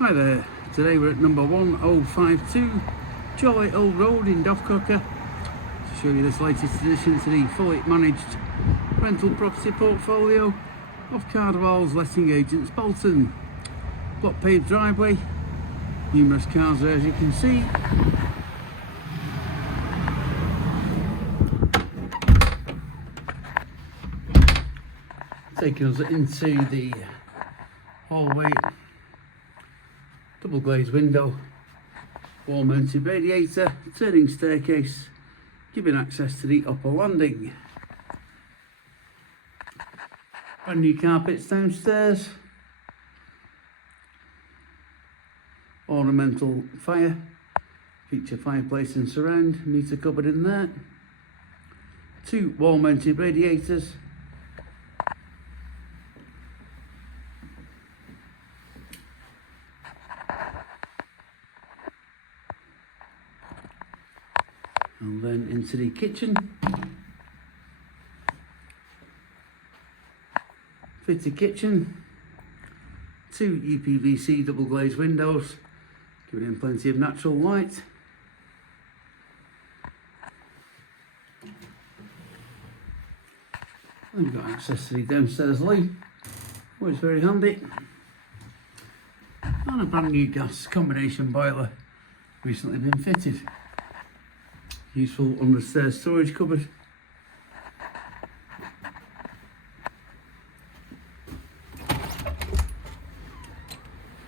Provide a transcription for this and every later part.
Hi there, today we're at number 1052 Chorley Old Road in Doffcocker to show you this latest addition to the fully managed rental property portfolio of Carnival's letting agents Bolton. Block paved driveway, numerous cars there as you can see. Taking us into the hallway, double glazed window, wall mounted radiator, turning staircase, giving access to the upper landing. Brand new carpets downstairs, ornamental fire, feature fireplace and surround, meter cupboard in there, two wall mounted radiators, and then into the kitchen. Fitted kitchen, two UPVC double glazed windows, giving in plenty of natural light. And we've got access to the downstairs loo, which is very handy. And a brand new gas combination boiler, recently been fitted. Useful understairs storage cupboard.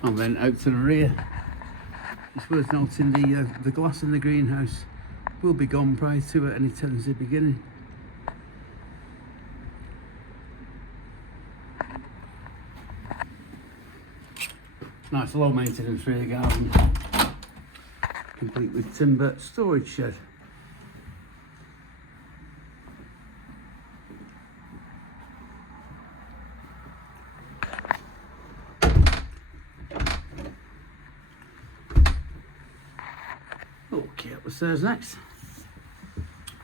And then out to the rear. It's worth noting the glass in the greenhouse will be gone prior to any tenancy beginning. Nice low maintenance rear garden, complete with timber storage shed. Okay, up the stairs next.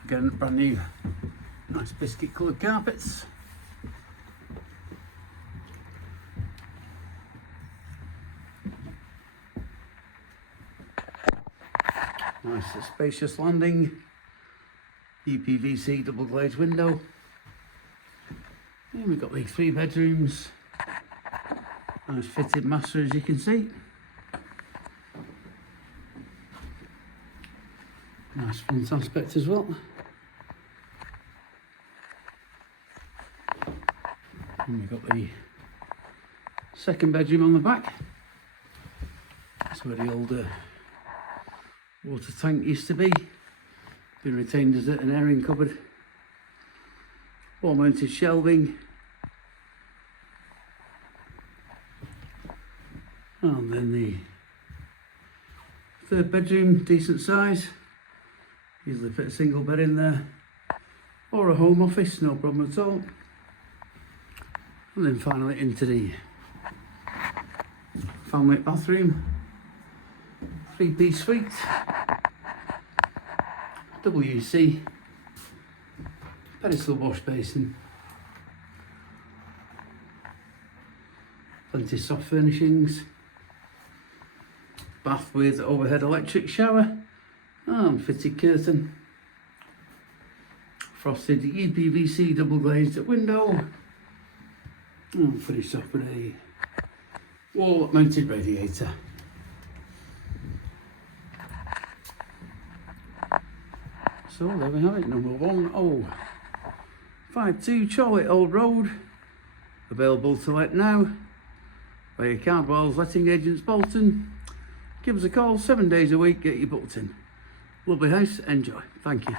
Again, brand new, nice biscuit coloured carpets. Nice spacious landing. UPVC double glazed window. And we've got these 3 bedrooms. Nice fitted master as you can see. Nice front aspect as well. And we've got the second bedroom on the back. That's where the old water tank used to be. Been retained as an airing cupboard. Wall mounted shelving. And then the third bedroom, decent size. Easily fit a single bed in there, or a home office, no problem at all. And then finally into the family bathroom, 3-piece suite, WC, pedestal wash basin, plenty of soft furnishings, bath with overhead electric shower, and fitted curtain, frosted UPVC double glazed window, and finished off with a wall mounted radiator. So there we have it, number 1052 Chorley Old Road, available to let now by Carnival's letting agents Bolton. Give us a call 7 days a week, get you booked in. Lovely house, enjoy. Thank you.